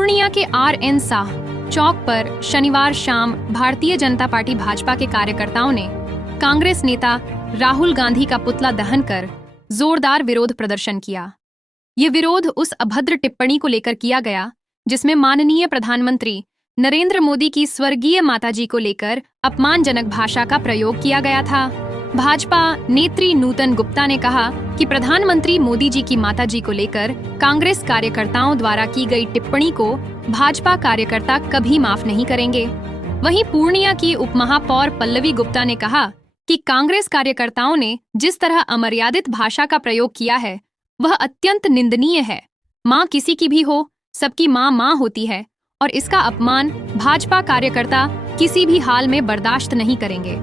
पूर्णिया के RN शाह चौक पर शनिवार शाम भारतीय जनता पार्टी भाजपा के कार्यकर्ताओं ने कांग्रेस नेता राहुल गांधी का पुतला दहन कर जोरदार विरोध प्रदर्शन किया। ये विरोध उस अभद्र टिप्पणी को लेकर किया गया जिसमें माननीय प्रधानमंत्री नरेंद्र मोदी की स्वर्गीय माताजी को लेकर अपमानजनक भाषा का प्रयोग किया गया था। भाजपा नेत्री नूतन गुप्ता ने कहा कि प्रधानमंत्री मोदी जी की माताजी को लेकर कांग्रेस कार्यकर्ताओं द्वारा की गई टिप्पणी को भाजपा कार्यकर्ता कभी माफ नहीं करेंगे। वहीं पूर्णिया की उपमहापौर पल्लवी गुप्ता ने कहा कि कांग्रेस कार्यकर्ताओं ने जिस तरह अमर्यादित भाषा का प्रयोग किया है वह अत्यंत निंदनीय है। माँ किसी की भी हो, सबकी माँ माँ होती है और इसका अपमान भाजपा कार्यकर्ता किसी भी हाल में बर्दाश्त नहीं करेंगे।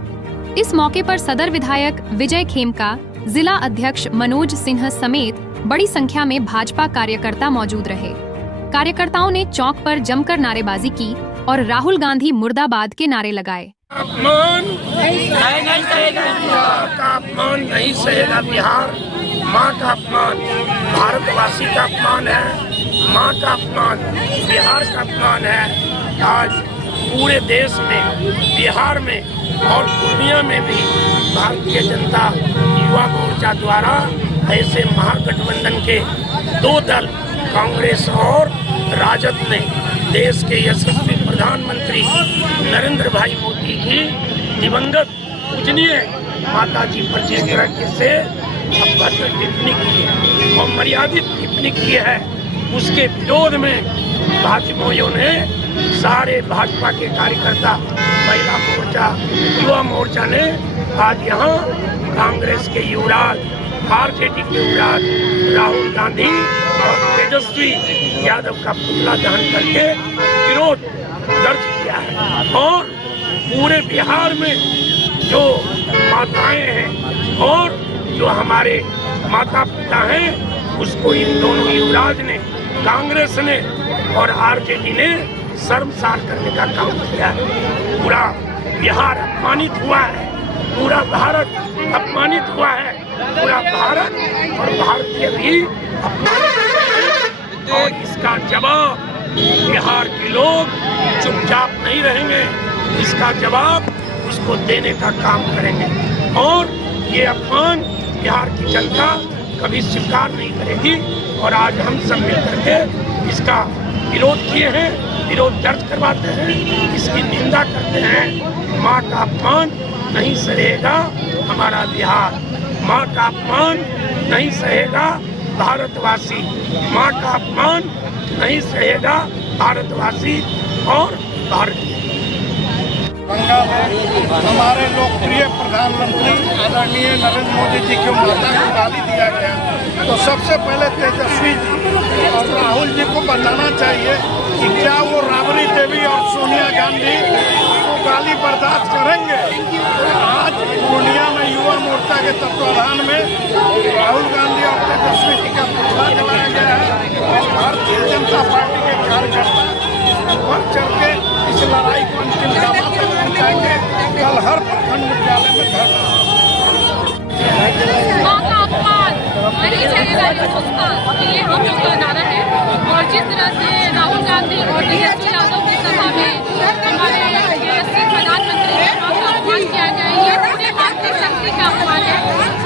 इस मौके पर सदर विधायक विजय खेमका, जिला अध्यक्ष मनोज सिन्हा समेत बड़ी संख्या में भाजपा कार्यकर्ता मौजूद रहे। कार्यकर्ताओं ने चौक पर जमकर नारेबाजी की और राहुल गांधी मुर्दाबाद के नारे लगाए। अपमान नहीं सहेगा बिहार। माँ का अपमान भारतवासी का अपमान है, माँ का अपमान बिहार का अपमान है। आज पूरे देश में, बिहार में और दुनिया में भी भारतीय जनता युवा मोर्चा द्वारा ऐसे महागठबंधन के दो दल कांग्रेस और राजद ने देश के यशस्वी प्रधानमंत्री नरेंद्र भाई मोदी की दिवंगत पूजनीय माता जी पर जिस तरह से अभद्र टिप्पणी की है और मर्यादित टिप्पणी की है, उसके विरोध में भाजपाइयों ने सारे भाजपा के कार्यकर्ता, महिला मोर्चा, युवा मोर्चा ने आज यहाँ कांग्रेस के युवराज, आरजेडी के युवराज राहुल गांधी और तेजस्वी यादव का पुतला दहन करके विरोध दर्ज किया है। और पूरे बिहार में जो माताएं हैं और जो हमारे माता पिता हैं, उसको इन दोनों युवराज ने, कांग्रेस ने और आरजेडी ने शर्मसार करने का काम किया है। पूरा बिहार अपमानित हुआ है, पूरा भारत अपमानित हुआ है, पूरा भारत और भारतीय भी अपमानित हुए हैं। और इसका जवाब बिहार के लोग चुपचाप नहीं रहेंगे, इसका जवाब उसको देने का काम करेंगे। और ये अपमान बिहार की जनता कभी स्वीकार नहीं करेगी। और आज हम सब मिलकर के इसका विरोध किए हैं, विरोध दर्ज करवाते हैं, इसकी निंदा करते हैं। माँ का अपमान नहीं सहेगा हमारा बिहार, माँ का अपमान नहीं सहेगा भारतवासी, माँ का अपमान नहीं सहेगा भारतवासी और भारतीय। बंगाल में हमारे लोकप्रिय प्रधानमंत्री आदरणीय नरेंद्र मोदी जी की माता को गाली दिया गया, तो सबसे पहले तेजस्वी जी और राहुल जी को बताना चाहिए कि क्या वो राबड़ी देवी और सोनिया गांधी को गाली बर्दाश्त करेंगे। आज पूर्णिया में युवा मोर्चा के तत्वाधान में राहुल गांधी और तेजस्वी जी का पुतला जलाया गया है और भारतीय जनता पार्टी के कार्यकर्ता बढ़ चढ़ के इस लड़ाई को अंतिम गामा तक पहुंचाएंगे। कल हर प्रखंड मुख्यालय में धरना। माँ का अपमान नहीं सहेगा हिंदुस्तान, ये हम लोग का नारा है। और जिस तरह से राहुल गांधी और तेजस्वी यादव की सभा में हमारे यशस्वी प्रधानमंत्री की माँ का अपमान किया गया, ये पूरे मातृशक्ति का अपमान है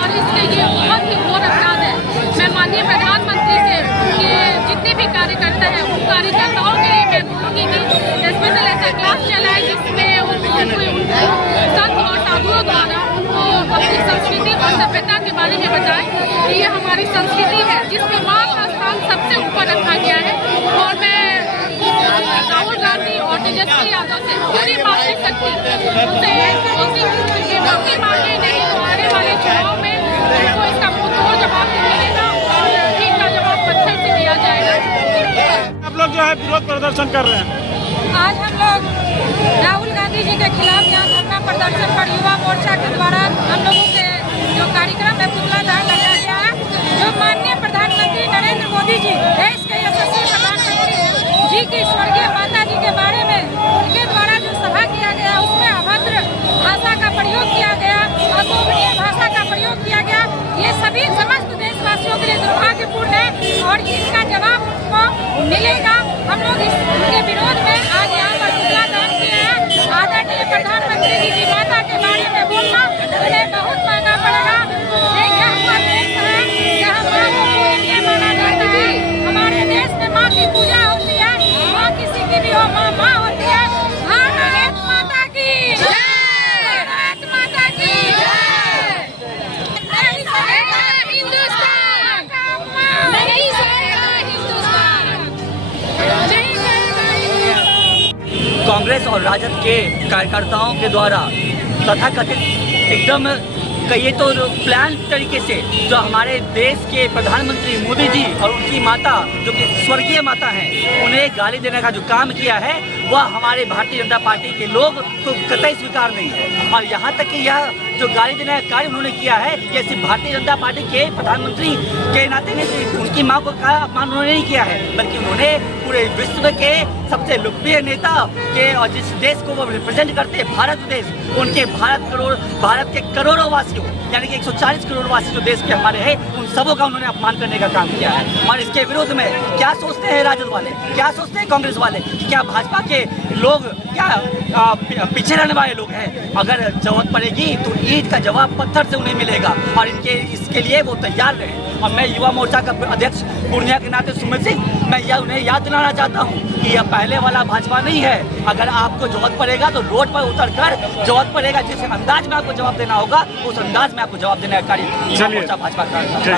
और इसलिए ये बहुत ही घोर अपराध है। मैं माननीय प्रधानमंत्री से उनके जितने भी कार्यकर्ता हैं उन कार्यकर्ताओं के लिए मैं बोलूँगी कि स्पेशल ऐसा क्लास चलाए जिसमें उनको संत और साधुओं द्वारा उनको अपनी संस्कृति और सभ्यता के बारे में बताएं कि ये हमारी संस्कृति है जिसमें माँ का स्थान सबसे ऊपर रखा गया है। और मैं राहुल गांधी और तेजस्वी यादव से पूरी मातृशक्ति उनसे ये मौके मांगे नहीं तो आने वाले चुनाव में उनको इसका मुंहतोड़ जवाब मिलेगा और ठीक का जवाब पत्थर से दिया जाएगा। आप लोग जो है विरोध प्रदर्शन कर रहे हैं, आज हम लोग राहुल गांधी जी के खिलाफ यहाँ धरना प्रदर्शन पर युवा मोर्चा के द्वारा हम लोगों के जो कार्यक्रम है पुतला दहन लगाया गया है। जो माननीय प्रधानमंत्री नरेंद्र मोदी जी, देश के यशस्वी प्रधानमंत्री जी की स्वर्गीय माता जी के बारे में उनके द्वारा जो सभा किया गया उसमें अभद्र भाषा का प्रयोग किया गया, अशोभनीय भाषा का प्रयोग किया गया, ये सभी समस्त देशवासियों के लिए दुर्भाग्यपूर्ण है और इसका जवाब उनको मिलेगा। हम लोग इस कांग्रेस और राजद के कार्यकर्ताओं के द्वारा तथाकथित एकदम कहिए तो प्लान तरीके से जो हमारे देश के प्रधानमंत्री मोदी जी और उनकी माता जो कि स्वर्गीय माता हैं, उन्हें गाली देने का जो काम किया है वह हमारे भारतीय जनता पार्टी के लोग को कतई स्वीकार नहीं है। और यहाँ तक कि यह जो गाली देने का कार्य उन्होंने किया है, ये सिर्फ भारतीय जनता पार्टी के प्रधानमंत्री के नाते नहीं, उनकी माँ को का अपमान उन्होंने नहीं किया है, बल्कि उन्होंने पूरे विश्व के सबसे लोकप्रिय नेता के और जिस देश को वो रिप्रेजेंट करते हैं, भारत देश, उनके भारत के करोड़ों वासियों यानी कि 140 करोड़ वासी जो देश के हमारे हैं, उन सबों का उन्होंने अपमान करने का काम किया है। और इसके विरोध में क्या सोचते हैं राजद वाले, क्या सोचते हैं कांग्रेस वाले कि क्या भाजपा के लोग क्या पीछे रहने वाले लोग हैं? अगर जरूरत पड़ेगी तो ईंट का जवाब पत्थर से उन्हें मिलेगा और इसके लिए वो तैयार रहे। और मैं युवा मोर्चा का अध्यक्ष पूर्णिया के नाते सुमित सिंह, मैं उन्हें याद दिलाना चाहता हूँ कि यह पहले वाला भाजपा नहीं है। अगर आपको जरूरत पड़ेगा तो रोड पर उतर कर जरूरत पड़ेगा जिस अंदाज में आपको जवाब देना होगा, उस अंदाज में आपको जवाब देने का कार्य युवा मोर्चा भाजपा का